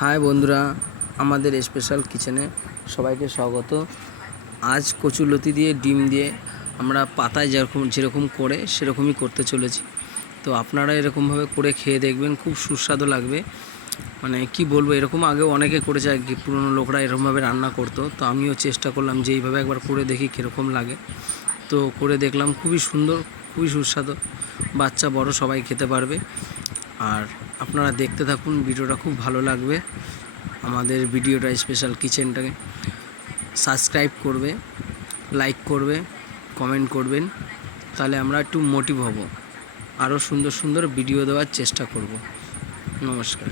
High বন্ধুরা, আমাদের special কিচেনে সবাইকে স্বাগত। আজ কচুলতি দিয়ে ডিম দিয়ে আমরা পাতায় যেরকম করে সেরকমই করতে চলেছি। তো আপনারা এরকমভাবে করে খেয়ে দেখবেন, খুব সুস্বাদু লাগবে। মানে কি বলবো, এরকম আগেও অনেকে করেছে আর কি, পুরনো লোকরা এরকমভাবে রান্না করতো। তো আমিও চেষ্টা করলাম যে এইভাবে একবার করে দেখি কীরকম লাগে। তো করে দেখলাম, খুবই সুন্দর, খুবই সুস্বাদু, বাচ্চা বড় সবাই খেতে পারবে। আর আপনারা দেখতে থাকুন, ভিডিওটা খুব ভালো লাগবে। আমাদের ভিডিওটা স্পেশাল কিচেনটাকে সাবস্ক্রাইব করবে, লাইক করবে, কমেন্ট করবেন, তাহলে আমরা একটু মোটিভ হব, আরও সুন্দর সুন্দর ভিডিও দেওয়ার চেষ্টা করব। নমস্কার।